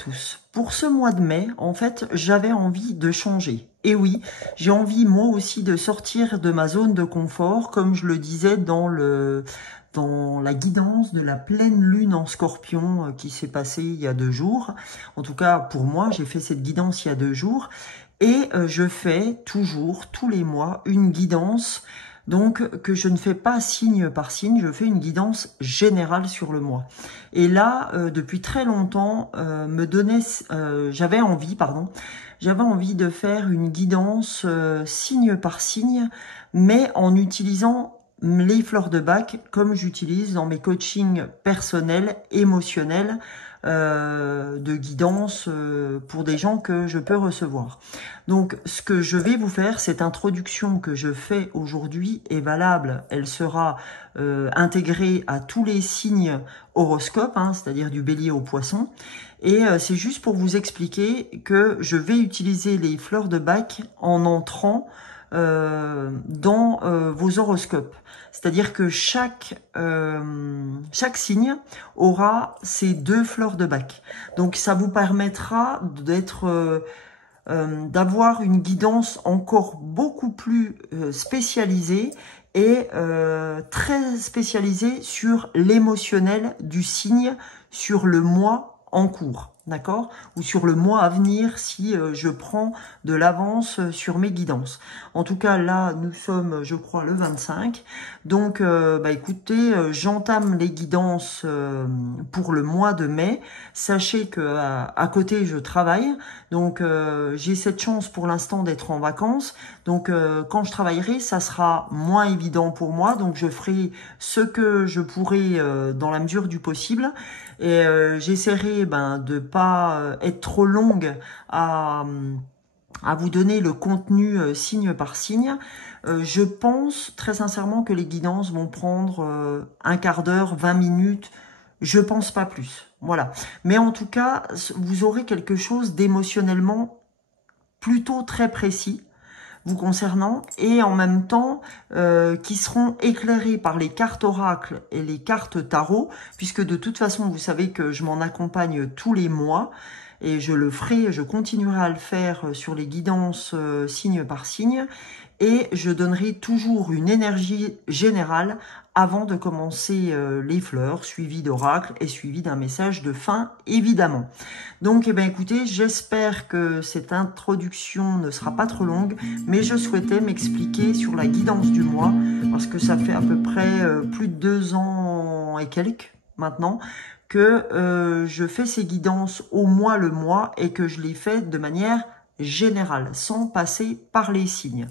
tous. Pour ce mois de mai, en fait, j'avais envie de changer. Et oui, j'ai envie moi aussi de sortir de ma zone de confort, comme je le disais dans la guidance de la pleine lune en Scorpion qui s'est passée il y a 2 jours. En tout cas, pour moi, j'ai fait cette guidance il y a 2 jours. Et je fais toujours, tous les mois, une guidance donc que je ne fais pas signe par signe, je fais une guidance générale sur le mois. Et là, depuis très longtemps, j'avais envie de faire une guidance signe par signe, mais en utilisant les fleurs de bac comme j'utilise dans mes coachings personnels, émotionnels, de guidance pour des gens que je peux recevoir. Donc, ce que je vais vous faire, cette introduction que je fais aujourd'hui est valable. Elle sera intégrée à tous les signes horoscopes, c'est-à-dire du bélier au poisson. Et c'est juste pour vous expliquer que je vais utiliser les fleurs de bac en entrant dans vos horoscopes. C'est-à-dire que chaque signe aura ces 2 fleurs de bac. Donc ça vous permettra d'avoir une guidance encore beaucoup plus spécialisée et très spécialisée sur l'émotionnel du signe sur le mois en cours, d'accord? Ou sur le mois à venir si je prends de l'avance sur mes guidances. En tout cas, là, nous sommes, je crois, le 25. Donc, écoutez, j'entame les guidances pour le mois de mai. Sachez que à côté, je travaille. Donc, j'ai cette chance pour l'instant d'être en vacances. Donc, quand je travaillerai, ça sera moins évident pour moi. Donc, je ferai ce que je pourrai dans la mesure du possible. Et j'essaierai de pas être trop longue à vous donner le contenu signe par signe. Je pense très sincèrement que les guidances vont prendre un quart d'heure, 20 minutes, je pense pas plus. Voilà. Mais en tout cas, vous aurez quelque chose d'émotionnellement plutôt très précis vous concernant et en même temps qui seront éclairés par les cartes oracles et les cartes tarot, puisque de toute façon, vous savez que je m'en accompagne tous les mois et je continuerai à le faire sur les guidances signe par signe et je donnerai toujours une énergie générale avant de commencer les fleurs, suivi d'oracle et suivi d'un message de fin, évidemment. Donc, écoutez, j'espère que cette introduction ne sera pas trop longue, mais je souhaitais m'expliquer sur la guidance du mois, parce que ça fait à peu près plus de 2 ans et quelques maintenant, que je fais ces guidances au mois le mois et que je les fais de manière générale, sans passer par les signes.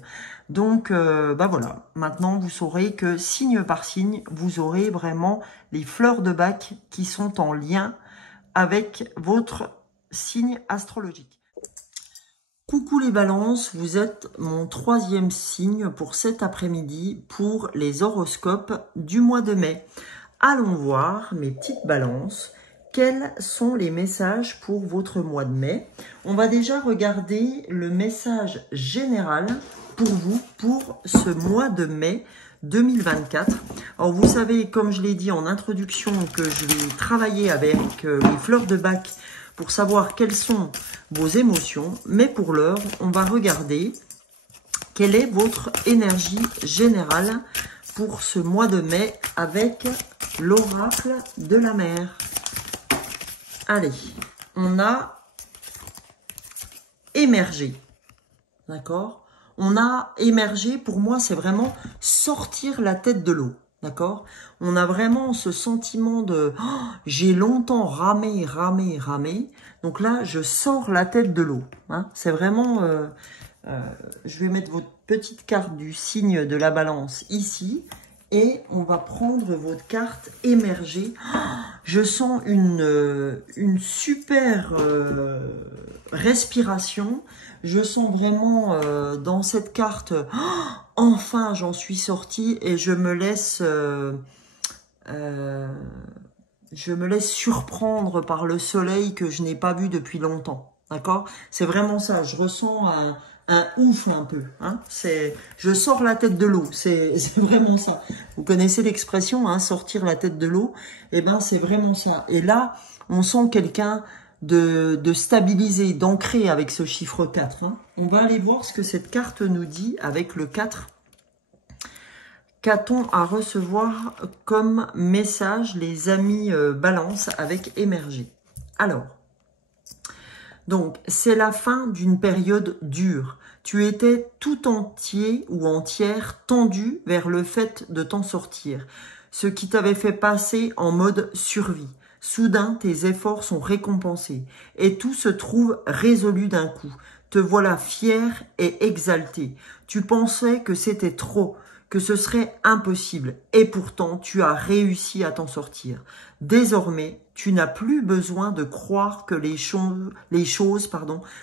Donc, voilà, maintenant vous saurez que signe par signe, vous aurez vraiment les fleurs de bac qui sont en lien avec votre signe astrologique. Coucou les balances, vous êtes mon 3e signe pour cet après-midi pour les horoscopes du mois de mai. Allons voir, mes petites balances, quels sont les messages pour votre mois de mai. On va déjà regarder le message général pour vous, pour ce mois de mai 2024. Alors vous savez, comme je l'ai dit en introduction, que je vais travailler avec les fleurs de bac pour savoir quelles sont vos émotions. Mais pour l'heure, on va regarder quelle est votre énergie générale pour ce mois de mai avec l'oracle de la mer. Allez, on a émergé, d'accord? On a émergé, pour moi, c'est vraiment sortir la tête de l'eau, d'accord? On a vraiment ce sentiment de oh, j'ai longtemps ramé. Donc là, je sors la tête de l'eau. C'est vraiment... je vais mettre votre petite carte du signe de la balance ici. Et on va prendre votre carte émerger. Je sens une super respiration. Je sens vraiment dans cette carte, enfin j'en suis sortie et je me laisse surprendre par le soleil que je n'ai pas vu depuis longtemps. D'accord? C'est vraiment ça. Je ressens un ouf un peu. Je sors la tête de l'eau. C'est vraiment ça. Vous connaissez l'expression, sortir la tête de l'eau? Eh ben, c'est vraiment ça. Et là, on sent quelqu'un de stabiliser, d'ancrer avec ce chiffre 4. Hein. On va aller voir ce que cette carte nous dit avec le 4. Qu'a-t-on à recevoir comme message, les amis Balance, avec émerger? Alors, donc, c'est la fin d'une période dure. Tu étais tout entier ou entière tendu vers le fait de t'en sortir, ce qui t'avait fait passer en mode survie. Soudain, tes efforts sont récompensés et tout se trouve résolu d'un coup. Te voilà fier et exalté. Tu pensais que c'était trop, que ce serait impossible et pourtant tu as réussi à t'en sortir. Désormais, tu n'as plus besoin de croire que les choses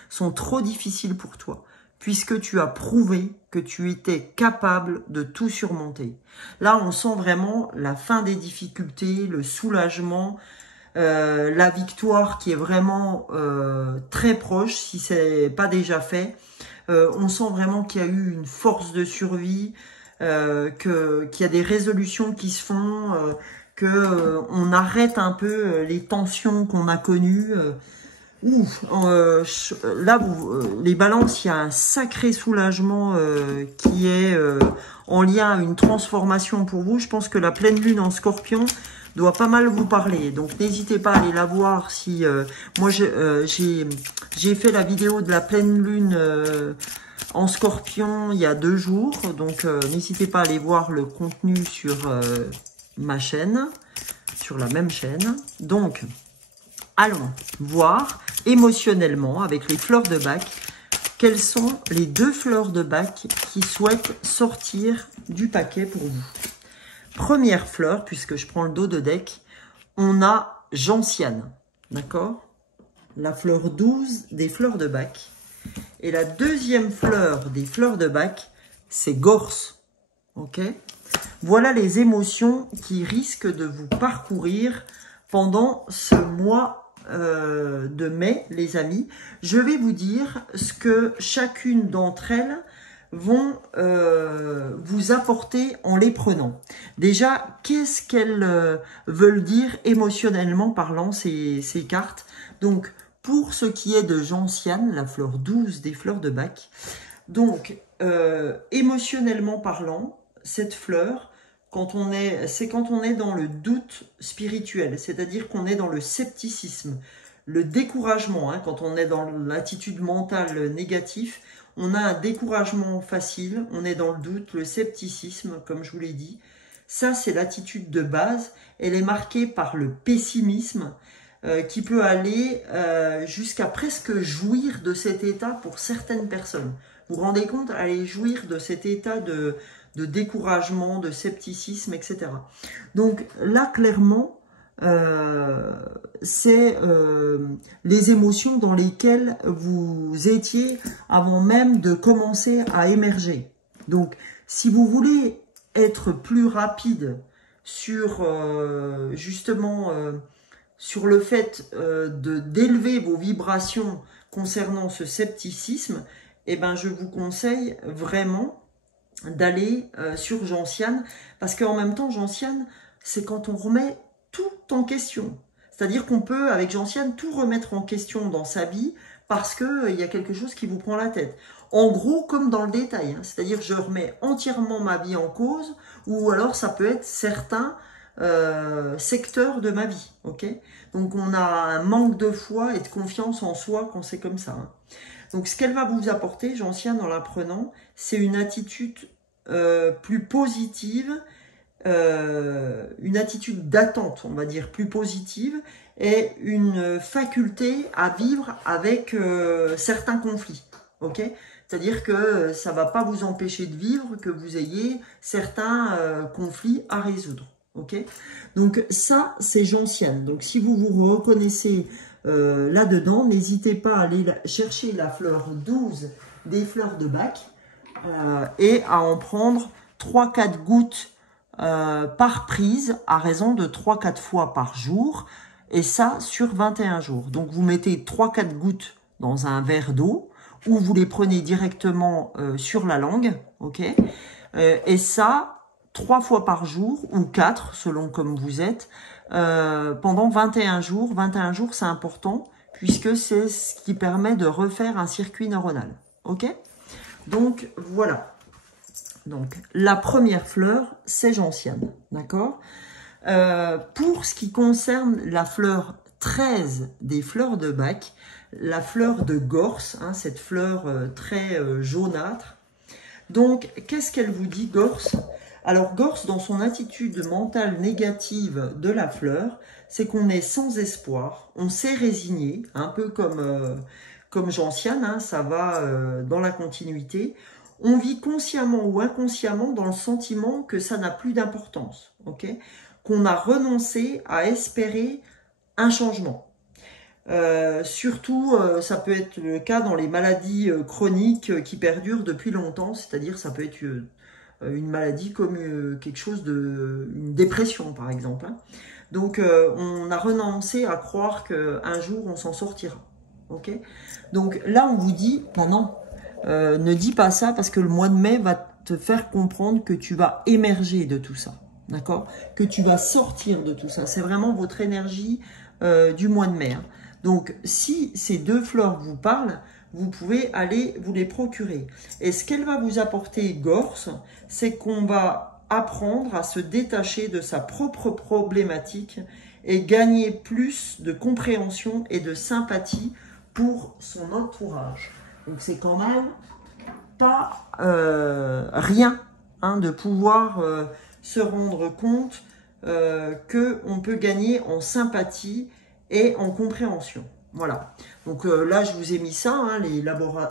sont trop difficiles pour toi, puisque tu as prouvé que tu étais capable de tout surmonter. Là, on sent vraiment la fin des difficultés, le soulagement, la victoire qui est vraiment très proche, si c'est pas déjà fait. On sent vraiment qu'il y a eu une force de survie, qu'il y a des résolutions qui se font, on arrête un peu les tensions qu'on a connues. Là, les balances, il y a un sacré soulagement qui est en lien à une transformation pour vous. Je pense que la pleine lune en Scorpion doit pas mal vous parler. Donc, n'hésitez pas à aller la voir. Si moi, j'ai fait la vidéo de la pleine lune en Scorpion il y a 2 jours. Donc, n'hésitez pas à aller voir le contenu sur ma chaîne, sur la même chaîne. Donc, allons voir émotionnellement avec les fleurs de Bach, quelles sont les 2 fleurs de Bach qui souhaitent sortir du paquet pour vous. Première fleur, puisque je prends le dos de deck, on a Gentiane, d'accord? La fleur 12 des fleurs de Bach. Et la deuxième fleur des fleurs de Bach, c'est Gorse, ok? Voilà les émotions qui risquent de vous parcourir pendant ce mois de mai, les amis. Je vais vous dire ce que chacune d'entre elles vont vous apporter en les prenant. Déjà, qu'est-ce qu'elles veulent dire émotionnellement parlant, ces cartes? Donc, pour ce qui est de Gentiane, la fleur 12 des fleurs de Bach, donc, émotionnellement parlant, cette fleur, c'est quand on est dans le doute spirituel, c'est-à-dire qu'on est dans le scepticisme, le découragement, hein, quand on est dans l'attitude mentale négative, on a un découragement facile, on est dans le doute, le scepticisme, comme je vous l'ai dit. Ça, c'est l'attitude de base. Elle est marquée par le pessimisme qui peut aller jusqu'à presque jouir de cet état pour certaines personnes. Vous vous rendez compte, aller jouir de cet état de découragement, de scepticisme, etc. Donc là, clairement, c'est les émotions dans lesquelles vous étiez avant même de commencer à émerger. Donc, si vous voulez être plus rapide sur justement sur le fait d'élever vos vibrations concernant ce scepticisme, eh ben, je vous conseille vraiment d'aller sur Gentiane, parce qu'en même temps, Gentiane, c'est quand on remet tout en question. C'est-à-dire qu'on peut, avec Gentiane, tout remettre en question dans sa vie, parce qu'il y a quelque chose qui vous prend la tête. En gros, comme dans le détail, hein, c'est-à-dire je remets entièrement ma vie en cause, ou alors ça peut être certains secteurs de ma vie. Okay, donc on a un manque de foi et de confiance en soi quand c'est comme ça. Hein. Donc, ce qu'elle va vous apporter, Gentiane, en l'apprenant, c'est une attitude plus positive, une attitude d'attente, on va dire, plus positive, et une faculté à vivre avec certains conflits. Ok, c'est-à-dire que ça ne va pas vous empêcher de vivre, que vous ayez certains conflits à résoudre. Ok, donc ça, c'est Gentiane. Donc, si vous vous reconnaissez là-dedans, n'hésitez pas à aller chercher la fleur 12 des fleurs de Bach et à en prendre 3-4 gouttes par prise à raison de 3-4 fois par jour, et ça sur 21 jours. Donc vous mettez 3-4 gouttes dans un verre d'eau ou vous les prenez directement sur la langue, ok, et ça 3 fois par jour ou 4 selon comme vous êtes, pendant 21 jours. 21 jours, c'est important puisque c'est ce qui permet de refaire un circuit neuronal. Ok? Donc, voilà. Donc, la première fleur, c'est gentiane. D'accord? Pour ce qui concerne la fleur 13 des fleurs de Bach, la fleur de Gorse, hein, cette fleur très jaunâtre. Donc, qu'est-ce qu'elle vous dit, Gorse? Alors, Gorse, dans son attitude mentale négative de la fleur, c'est qu'on est sans espoir, on s'est résigné, un peu comme gentiane, hein, ça va dans la continuité. On vit consciemment ou inconsciemment dans le sentiment que ça n'a plus d'importance, ok? Qu'on a renoncé à espérer un changement. Surtout, ça peut être le cas dans les maladies chroniques qui perdurent depuis longtemps, c'est-à-dire ça peut être une maladie comme quelque chose une dépression par exemple. Hein. Donc on a renoncé à croire qu'un jour on s'en sortira. Ok? Donc là on vous dit, bah non, ne dis pas ça parce que le mois de mai va te faire comprendre que tu vas émerger de tout ça. D'accord? Que tu vas sortir de tout ça. C'est vraiment votre énergie du mois de mai. Hein. Donc, si ces deux fleurs vous parlent, vous pouvez aller vous les procurer. Et ce qu'elle va vous apporter, Gorse, c'est qu'on va apprendre à se détacher de sa propre problématique et gagner plus de compréhension et de sympathie pour son entourage. Donc, c'est quand même pas rien hein, de pouvoir se rendre compte qu'on peut gagner en sympathie et en compréhension. Voilà. Donc là, je vous ai mis ça. Hein,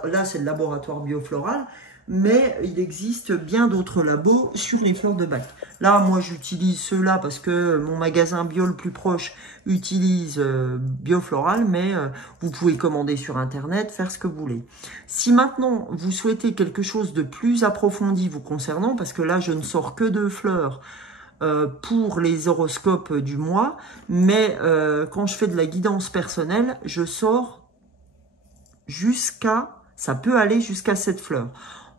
là, c'est le laboratoire biofloral. Mais il existe bien d'autres labos sur les fleurs de Bach. Là, moi, j'utilise ceux-là parce que mon magasin bio le plus proche utilise biofloral. Mais vous pouvez commander sur Internet, faire ce que vous voulez. Si maintenant, vous souhaitez quelque chose de plus approfondi vous concernant, parce que là, je ne sors que de fleurs, pour les horoscopes du mois, mais quand je fais de la guidance personnelle, je sors ça peut aller jusqu'à 7 fleurs.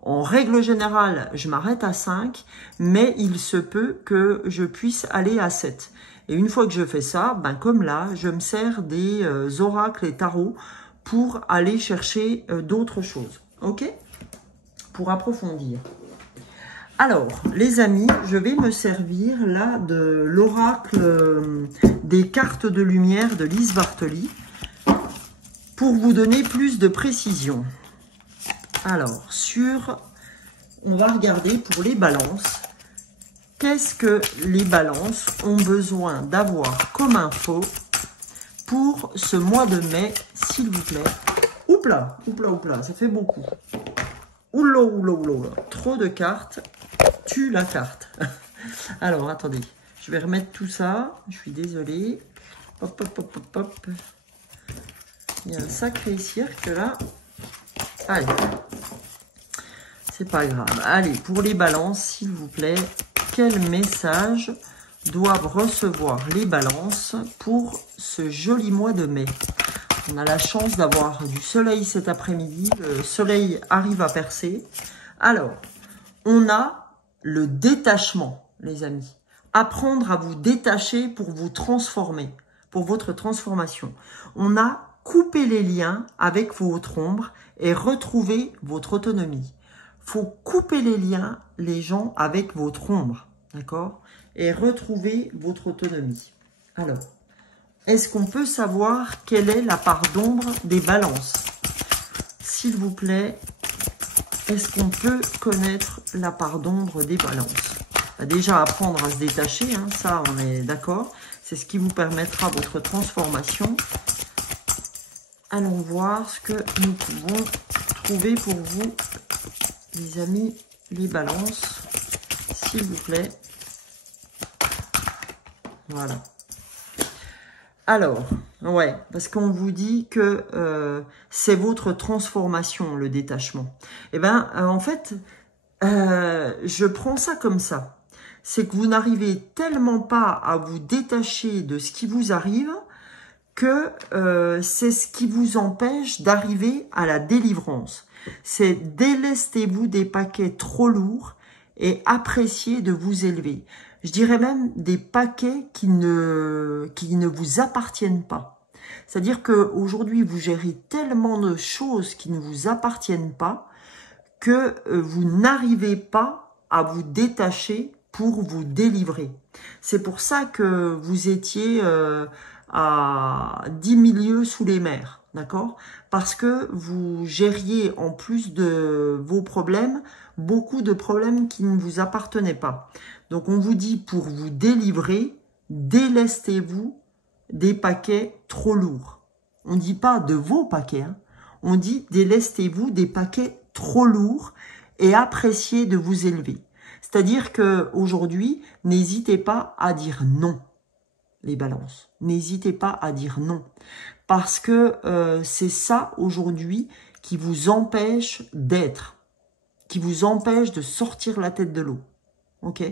En règle générale, je m'arrête à 5, mais il se peut que je puisse aller à 7. Et une fois que je fais ça, ben comme là, je me sers des oracles et tarots pour aller chercher d'autres choses. Ok? Pour approfondir. Alors, les amis, je vais me servir là de l'oracle des cartes de lumière de Lise Bartoli pour vous donner plus de précision. Alors, on va regarder pour les balances. Qu'est-ce que les balances ont besoin d'avoir comme info pour ce mois de mai, s'il vous plaît? Oupla, oupla, oupla, ça fait beaucoup. Oula, oula, oula, oula. Trop de cartes. Tue la carte. Alors, attendez. Je vais remettre tout ça. Je suis désolée. Hop, hop, hop, hop, hop. Il y a un sacré cirque là. Allez. C'est pas grave. Allez, pour les balances, s'il vous plaît, quel message doivent recevoir les balances pour ce joli mois de mai? On a la chance d'avoir du soleil cet après-midi. Le soleil arrive à percer. Alors, on a le détachement, les amis. Apprendre à vous détacher pour vous transformer, pour votre transformation. On a coupé les liens avec votre ombre et retrouver votre autonomie. Faut couper les liens, les gens, avec votre ombre, d'accord? Et retrouver votre autonomie. Alors, est-ce qu'on peut savoir quelle est la part d'ombre des balances? S'il vous plaît, est-ce qu'on peut connaître la part d'ombre des balances? Déjà, apprendre à se détacher, hein, ça, on est d'accord. C'est ce qui vous permettra votre transformation. Allons voir ce que nous pouvons trouver pour vous, les amis, les balances, s'il vous plaît. Voilà. Alors, ouais, parce qu'on vous dit que c'est votre transformation, le détachement. Eh bien, en fait, je prends ça comme ça. C'est que vous n'arrivez tellement pas à vous détacher de ce qui vous arrive que c'est ce qui vous empêche d'arriver à la délivrance. C'est délestez-vous des paquets trop lourds et appréciez de vous élever. Je dirais même des paquets qui ne vous appartiennent pas. C'est-à-dire qu'aujourd'hui, vous gérez tellement de choses qui ne vous appartiennent pas que vous n'arrivez pas à vous détacher pour vous délivrer. C'est pour ça que vous étiez à 10 000 lieues sous les mers, d'accord? Parce que vous gériez, en plus de vos problèmes, beaucoup de problèmes qui ne vous appartenaient pas. Donc on vous dit, pour vous délivrer, délestez-vous des paquets trop lourds. On ne dit pas de vos paquets, hein. On dit délestez-vous des paquets trop lourds et appréciez de vous élever. C'est-à-dire qu'aujourd'hui, n'hésitez pas à dire non, les balances. N'hésitez pas à dire non. Parce que c'est ça, aujourd'hui, qui vous empêche d'être, qui vous empêche de sortir la tête de l'eau. Ok,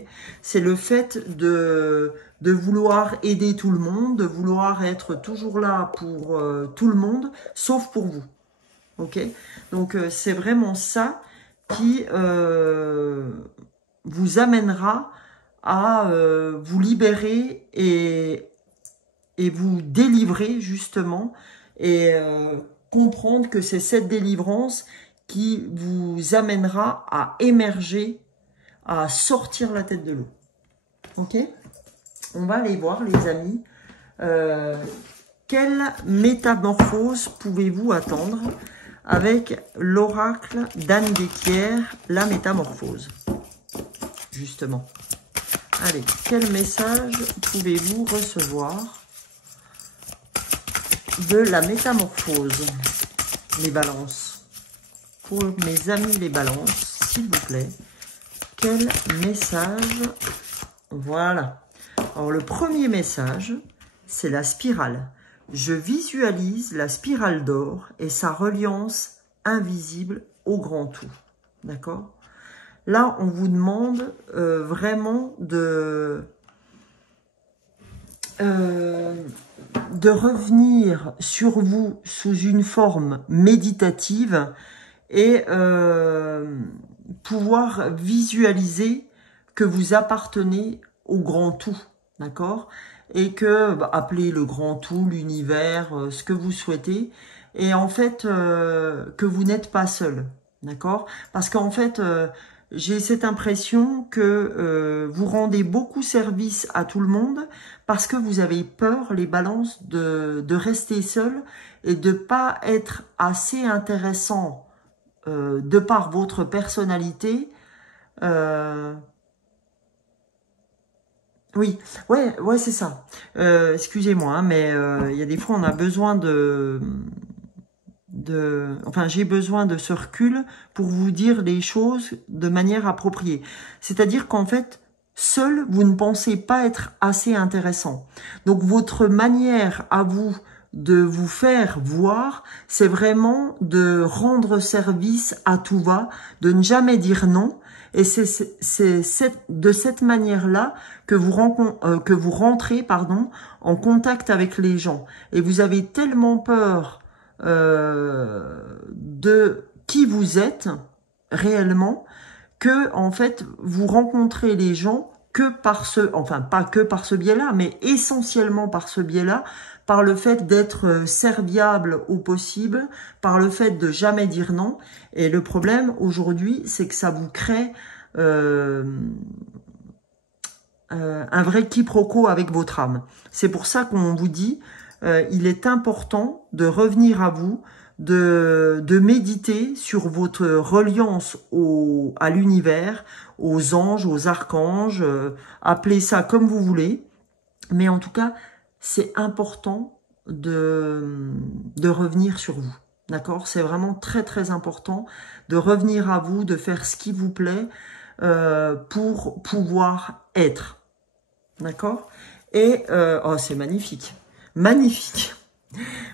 c'est le fait de vouloir aider tout le monde, de vouloir être toujours là pour tout le monde, sauf pour vous. Ok, donc c'est vraiment ça qui vous amènera à vous libérer et vous délivrer justement et comprendre que c'est cette délivrance qui vous amènera à émerger, à sortir la tête de l'eau. Ok, on va aller voir les amis. Quelle métamorphose pouvez-vous attendre avec l'oracle d'Anne Desquières, la métamorphose, justement. Allez, quel message pouvez-vous recevoir de la métamorphose, les balances? Pour mes amis les balances, s'il vous plaît, quel message? Voilà. Alors, le premier message, c'est la spirale. Je visualise la spirale d'or et sa reliance invisible au grand tout. D'accord? Là, on vous demande vraiment de revenir sur vous sous une forme méditative et pouvoir visualiser que vous appartenez au grand tout. D'accord? Et que, appelez le grand tout, l'univers, ce que vous souhaitez, et en fait, que vous n'êtes pas seul, d'accord? Parce qu'en fait, j'ai cette impression que vous rendez beaucoup service à tout le monde, parce que vous avez peur, les balances, de rester seul, et de pas être assez intéressant, de par votre personnalité, oui, ouais, c'est ça. Excusez-moi, hein, mais il y a des fois, on a besoin enfin, j'ai besoin de ce recul pour vous dire les choses de manière appropriée. C'est-à-dire qu'en fait, seul, vous ne pensez pas être assez intéressant. Donc, votre manière à vous de vous faire voir, c'est vraiment de rendre service à tout va, de ne jamais dire non. Et c'est de cette manière-là que vous rentrez en contact avec les gens. Et vous avez tellement peur de qui vous êtes réellement que en fait vous rencontrez les gens que par pas que par ce biais-là, mais essentiellement par ce biais-là, par le fait d'être serviable au possible, par le fait de jamais dire non. Et le problème aujourd'hui, c'est que ça vous crée un vrai quiproquo avec votre âme. C'est pour ça qu'on vous dit, il est important de revenir à vous, de méditer sur votre reliance à l'univers, aux anges, aux archanges, appelez ça comme vous voulez. Mais en tout cas, c'est important de revenir sur vous. D'accord? C'est vraiment très très important de revenir à vous, de faire ce qui vous plaît pour pouvoir être. D'accord? Et, oh, c'est magnifique. Magnifique.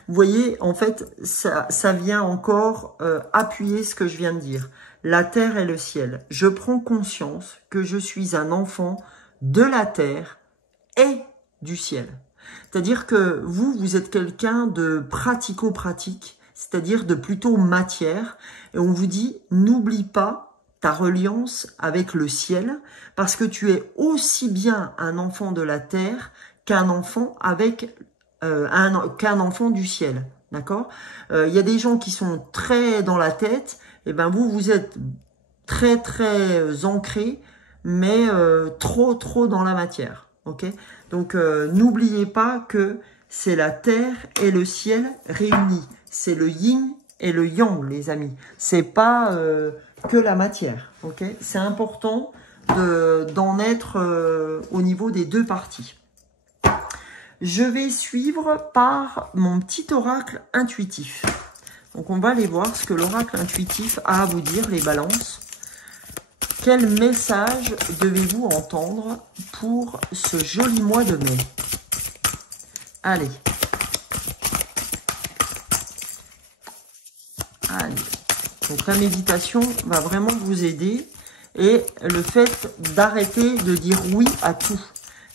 Vous voyez, en fait, ça vient encore appuyer ce que je viens de dire. La terre et le ciel. Je prends conscience que je suis un enfant de la terre et du ciel. C'est-à-dire que vous êtes quelqu'un de pratico-pratique, c'est-à-dire de plutôt matière. Et on vous dit, n'oublie pas ta reliance avec le ciel, parce que tu es aussi bien un enfant de la terre qu'un enfant avec qu'un enfant du ciel. D'accord? Il y a des gens qui sont très dans la tête. Et ben vous êtes très très ancré, mais trop dans la matière. Ok? Donc n'oubliez pas que c'est la terre et le ciel réunis. C'est le yin et le yang, les amis. C'est pas que la matière. Ok? C'est important d'en être au niveau des deux parties. Je vais suivre par mon petit oracle intuitif. Donc, on va aller voir ce que l'oracle intuitif a à vous dire, les balances. Quel message devez-vous entendre pour ce joli mois de mai? Allez. Allez. Donc, la méditation va vraiment vous aider. Et le fait d'arrêter de dire oui à tout.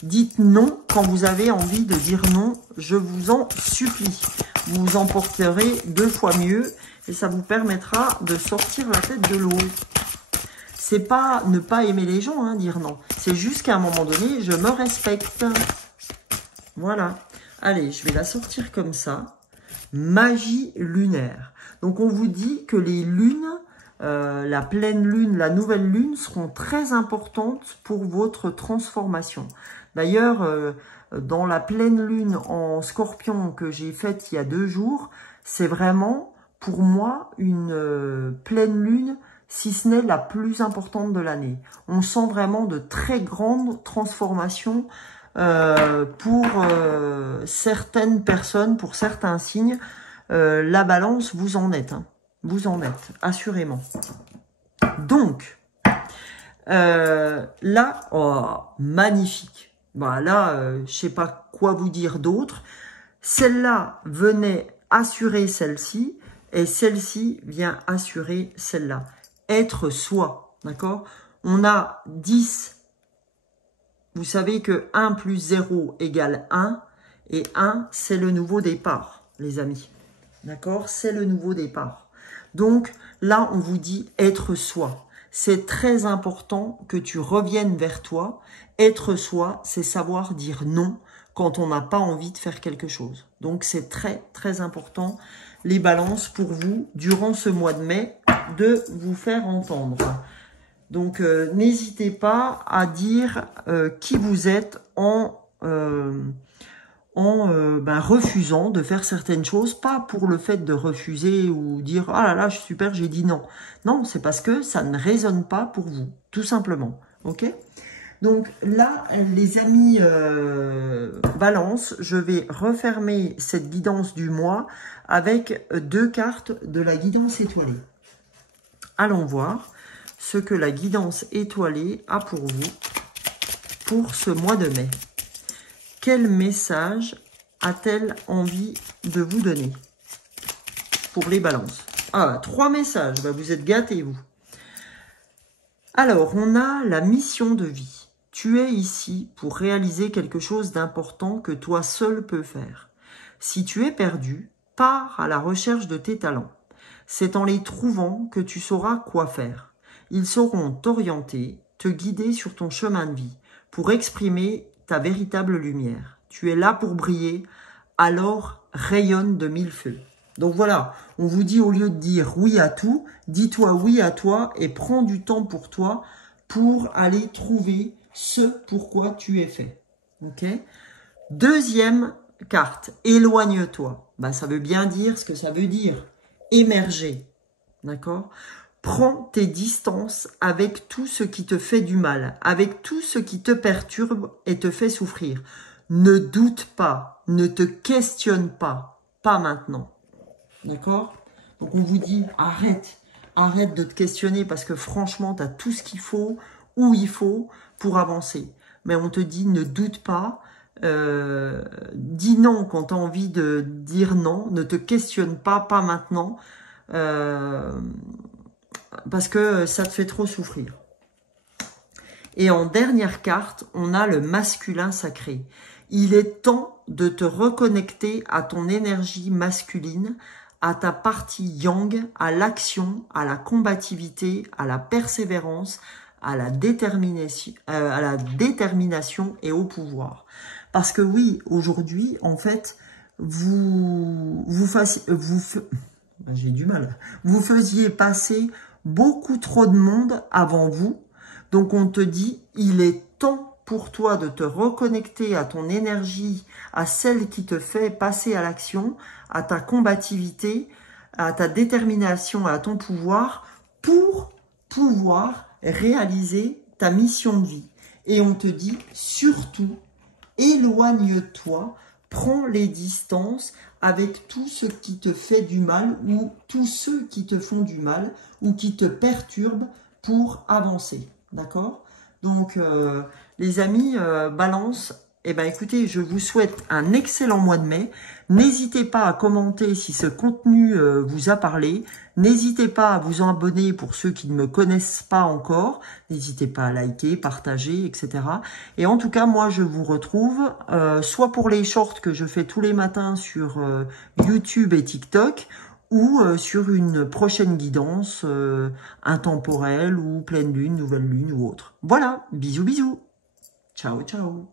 Dites non quand vous avez envie de dire non, je vous en supplie. Vous vous en porterez 2 fois mieux et ça vous permettra de sortir la tête de l'eau. C'est pas ne pas aimer les gens, hein, dire non. C'est juste qu'à un moment donné, je me respecte. Voilà. Allez, je vais la sortir comme ça. Magie lunaire. Donc, on vous dit que les lunes, la pleine lune, la nouvelle lune seront très importantes pour votre transformation. D'ailleurs, dans la pleine lune en scorpion que j'ai faite il y a 2 jours, c'est vraiment pour moi une pleine lune, si ce n'est la plus importante de l'année. On sent vraiment de très grandes transformations pour certaines personnes, pour certains signes. La balance, vous en êtes. Hein. Vous en êtes, assurément. Donc, là, oh, magnifique. Bah là, je sais pas quoi vous dire d'autre. Celle-là venait assurer celle-ci et celle-ci vient assurer celle-là. Être soi, d'accord? On a 10. Vous savez que 1 plus 0 égale 1 et 1, c'est le nouveau départ, les amis. D'accord? C'est le nouveau départ. Donc là, on vous dit être soi. C'est très important que tu reviennes vers toi. Être soi, c'est savoir dire non quand on n'a pas envie de faire quelque chose. Donc, c'est très, très important, les balances, pour vous, durant ce mois de mai, de vous faire entendre. Donc, n'hésitez pas à dire qui vous êtes en refusant de faire certaines choses, pas pour le fait de refuser ou dire « Ah là là, je suis super, j'ai dit non ». Non, c'est parce que ça ne résonne pas pour vous, tout simplement. Ok ? Donc là, les amis Balance, je vais refermer cette guidance du mois avec 2 cartes de la guidance étoilée. Allons voir ce que la guidance étoilée a pour vous pour ce mois de mai. Quel message a-t-elle envie de vous donner pour les balances? Ah, 3 messages, bah, vous êtes gâtés, vous. Alors, on a la mission de vie. Tu es ici pour réaliser quelque chose d'important que toi seul peux faire. Si tu es perdu, pars à la recherche de tes talents. C'est en les trouvant que tu sauras quoi faire. Ils sauront t'orienter, te guider sur ton chemin de vie, pour exprimer ta véritable lumière. Tu es là pour briller, alors rayonne de 1000 feux. Donc voilà, on vous dit au lieu de dire oui à tout, dis-toi oui à toi et prends du temps pour toi pour aller trouver ce pourquoi tu es fait. Ok ? Deuxième carte, éloigne-toi. Bah, ça veut bien dire ce que ça veut dire. Émerger. D'accord ? Prends tes distances avec tout ce qui te fait du mal, avec tout ce qui te perturbe et te fait souffrir. Ne doute pas, ne te questionne pas, pas maintenant. D'accord? Donc on vous dit arrête de te questionner parce que franchement, tu as tout ce qu'il faut, où il faut pour avancer. Mais on te dit ne doute pas, dis non quand tu as envie de dire non, ne te questionne pas, pas maintenant, parce que ça te fait trop souffrir. Et en dernière carte, on a le masculin sacré. Il est temps de te reconnecter à ton énergie masculine, à ta partie yang, à l'action, à la combativité, à la persévérance, à la détermination et au pouvoir. Parce que oui, aujourd'hui, en fait, j'ai du mal. Vous faisiez passer beaucoup trop de monde avant vous. Donc, on te dit, il est temps pour toi de te reconnecter à ton énergie, à celle qui te fait passer à l'action, à ta combativité, à ta détermination, à ton pouvoir, pour pouvoir réaliser ta mission de vie. Et on te dit, surtout, éloigne-toi, prends les distances avec tout ce qui te fait du mal ou tous ceux qui te font du mal ou qui te perturbent pour avancer. D'accord? Donc, les amis, Balance, eh ben, écoutez, je vous souhaite un excellent mois de mai. N'hésitez pas à commenter si ce contenu vous a parlé. N'hésitez pas à vous abonner pour ceux qui ne me connaissent pas encore. N'hésitez pas à liker, partager, etc. Et en tout cas, moi, je vous retrouve soit pour les shorts que je fais tous les matins sur YouTube et TikTok, ou sur une prochaine guidance intemporelle ou pleine lune, nouvelle lune ou autre. Voilà, bisous bisous. Ciao ciao.